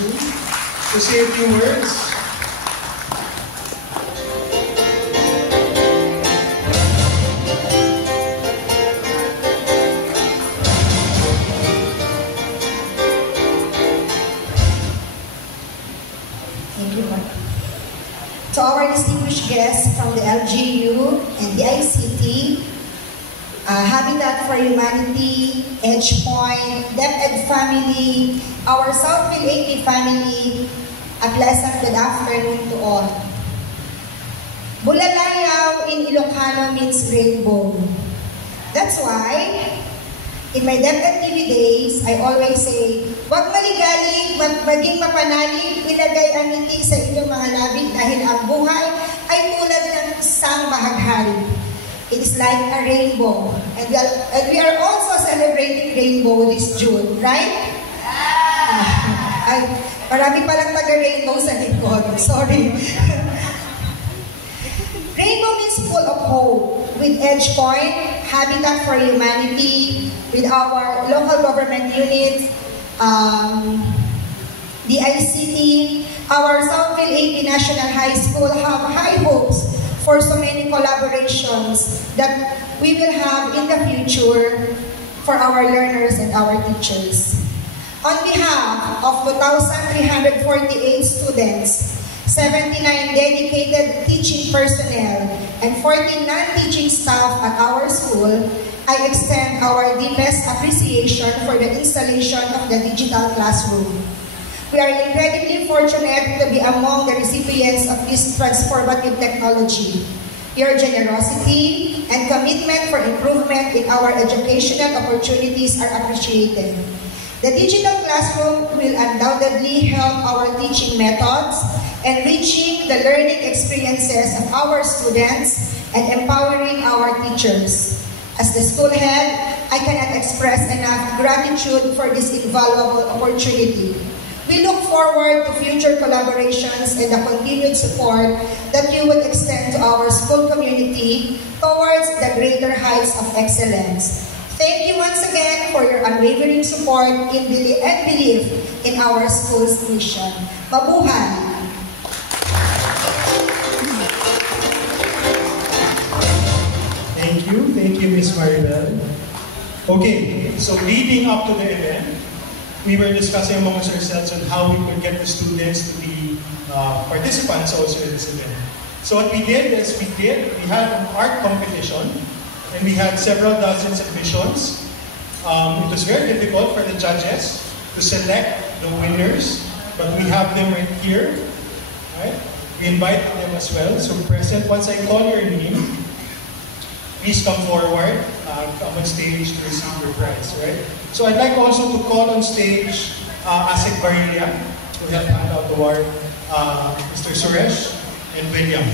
June to say a few words. Thank you, Mark. To our distinguished guests from the LGU and the ICT, Habitat for Humanity, EdgePoint, DepEd family, our Southfield AP family, a pleasant good afternoon to all. Bulalayaw in Ilocano means rainbow. That's why, in my DepEd TV days, I always say, huwag maligalig, maging mapanalig, ilagay ang ngiti sa inyong mga labi dahil ang buhay ay tulad ng isang bahaghari. It is like a rainbow. And we are also celebrating rainbow this June, right? Marami palang taga-rainbow sa likod. Sorry. Rainbow means full of hope. With EdgePoint, Habitat for Humanity, with our local government units, the ICT, our Southfield AP National High School have high hopes for so many collaborations that we will have in the future for our learners and our teachers. On behalf of 2,348 students, 79 dedicated teaching personnel, and 14 non-teaching staff at our school, I extend our deepest appreciation for the installation of the digital classroom. We are incredibly fortunate to be among the recipients of this transformative technology. Your generosity and commitment for improvement in our educational opportunities are appreciated. The digital classroom will undoubtedly help our teaching methods, enriching the learning experiences of our students, and empowering our teachers. As the school head, I cannot express enough gratitude for this invaluable opportunity. We look forward to future collaborations and the continued support that you will extend to our school community towards the greater heights of excellence. Thank you once again for your unwavering support and belief in our school's mission. Mabuhay! Thank you, Ms. Maribel. Okay, so leading up to the event, we were discussing amongst ourselves on how we could get the students to be participants also in this event. So what we did is we had an art competition and we had several dozen submissions. It was very difficult for the judges to select the winners, but we have them right here. Right? We invited them as well. So present, once I call your name, please come forward, come on stage to receive your prize, right? So I'd like also to call on stage Asik Barilla, who helped hand out the award, Mr. Suresh, and William.